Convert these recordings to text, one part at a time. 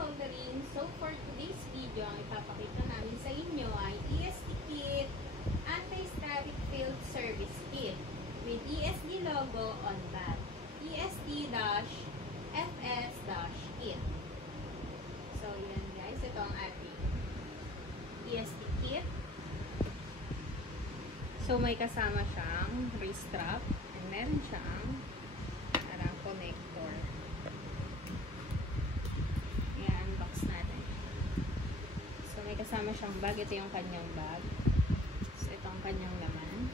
soldering. So for today's video, ang ipapakita namin sa inyo ay ESD kit, anti-static field service kit with ESD logo on back. ESD-FS-kit. So yan guys, ito ang ating ESD kit. So may kasama siyang race strap and meron siyang parang connector. Kasama siyang bag. Ito yung kanyang bag. So, ito ang kanyang laman.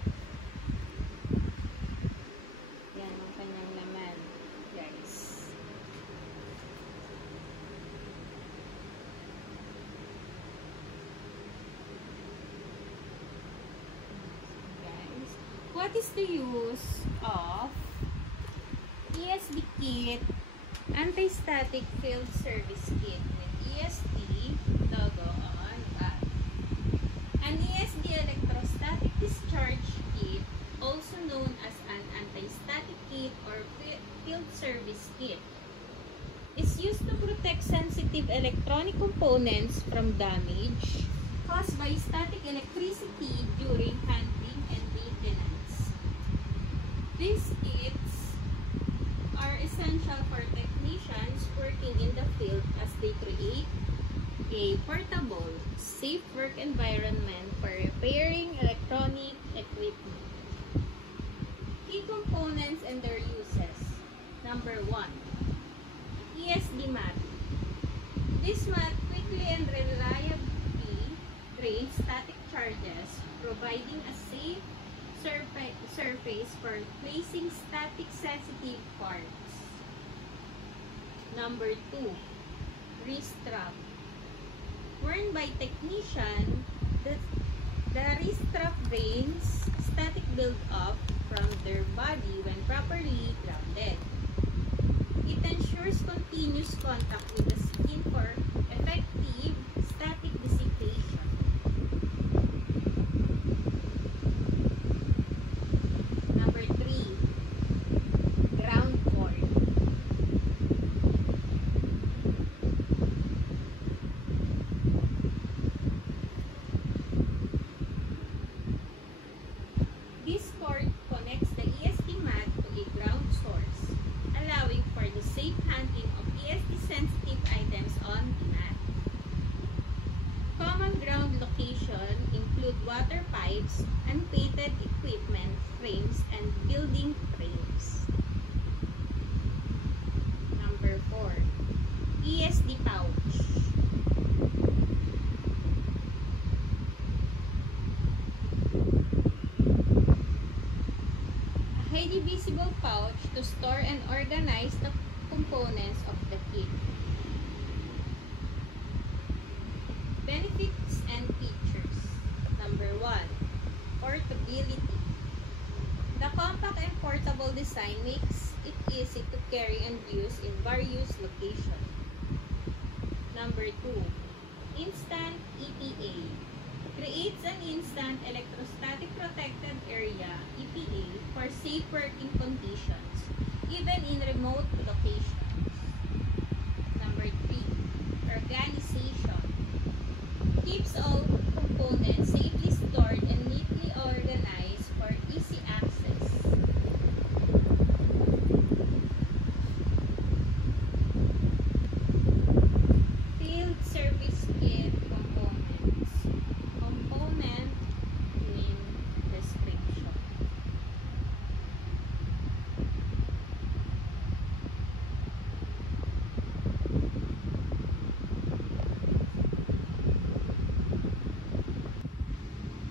Yan ang kanyang laman, guys. Guys, what is the use of ESD kit, anti-static field service kit with ESD logo on an ESD electrostatic discharge kit, also known as an anti-static kit or field service kit, is used to protect sensitive electronic components from damage caused by static electricity during handling and maintenance. These kits are essential for technicians working in the field as they create a portable, safe work environment for repairing electronic equipment. Key components and their uses. Number 1, ESD mat. This mat quickly and reliably drains static charges, providing a safe surface for placing static sensitive parts. Number 2, wrist strap. Worn by technician, the wrist strap drains static build-up from their body when properly grounded. It ensures continuous contact with the skin for effective static dissipation. Number 3, ground cord. This cord connects the ESD mat to a ground source, allowing for the safe handling of ESD-sensitive items on the mat. Common ground location include water pipes, unpainted equipment, frames, and building frames. Number 4, ESD pouch. Highly visible pouch to store and organize the components of the kit. Benefits and features. Number 1, portability. The compact and portable design makes it easy to carry and use in various locations. Number 2, instant EPA. Creates an instant electrostatic protected area, EPA, for safe working conditions, even in remote locations. Number 3, organization. Keeps all components safely stored and neatly organized for easy access. Field service kit components. Component name description.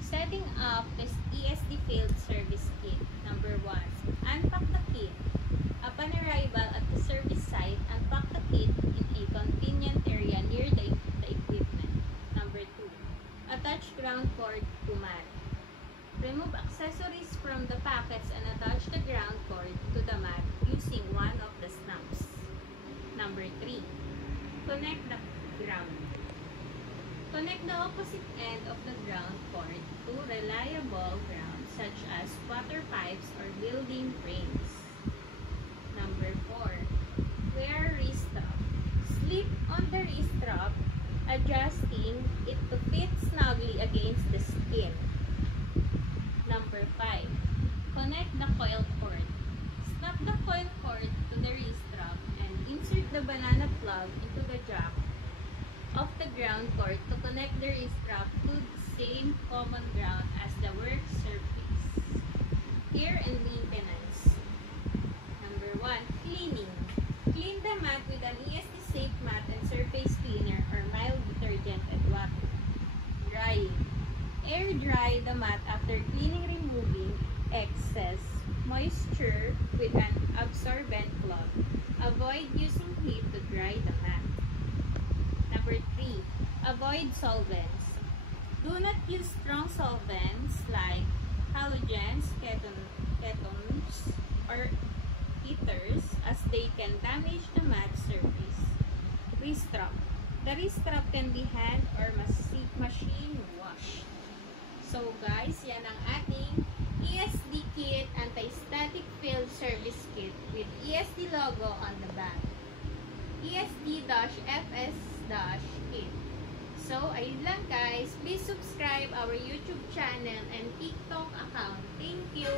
Setting up this ESD field service kit. Number 1, unpack the kit. Upon arrival at the service site, unpack the kit in a convenient area near the equipment. Number 2, attach ground cord to mat. Remove accessories from the packets and attach the ground cord to the mat using one of the snaps. Number 3, connect the ground. Connect the opposite end of the ground cord to reliable ground such as water pipes or building frames. Number 4, wear wrist strap. Clip on the wrist strap, adjusting it to fit snugly against the skin. Number 5. Connect the coil cord. Snap the coil cord to the wrist strap and insert the banana plug into the jack of the ground cord to connect the wrist strap to the same common ground as the work surface. Care and maintenance. Number 1. Cleaning. Clean the mat with an ESD safe mat and surface cleaner or mild detergent and water. Drying. Air dry the mat after cleaning, removing excess moisture with an absorbent cloth. Avoid using heat to dry the mat. Number 3. Avoid solvents. Do not use strong solvents like halogens, ketones, or ethers as they can damage the mat surface. Wrist strap. The wrist strap can be hand or machine washed. So guys, yan ang ating ESD kit, anti-static field service kit with ESD logo on the back. ESD-FS-kit. So, ayun lang guys. Please subscribe our YouTube channel and TikTok account. Thank you!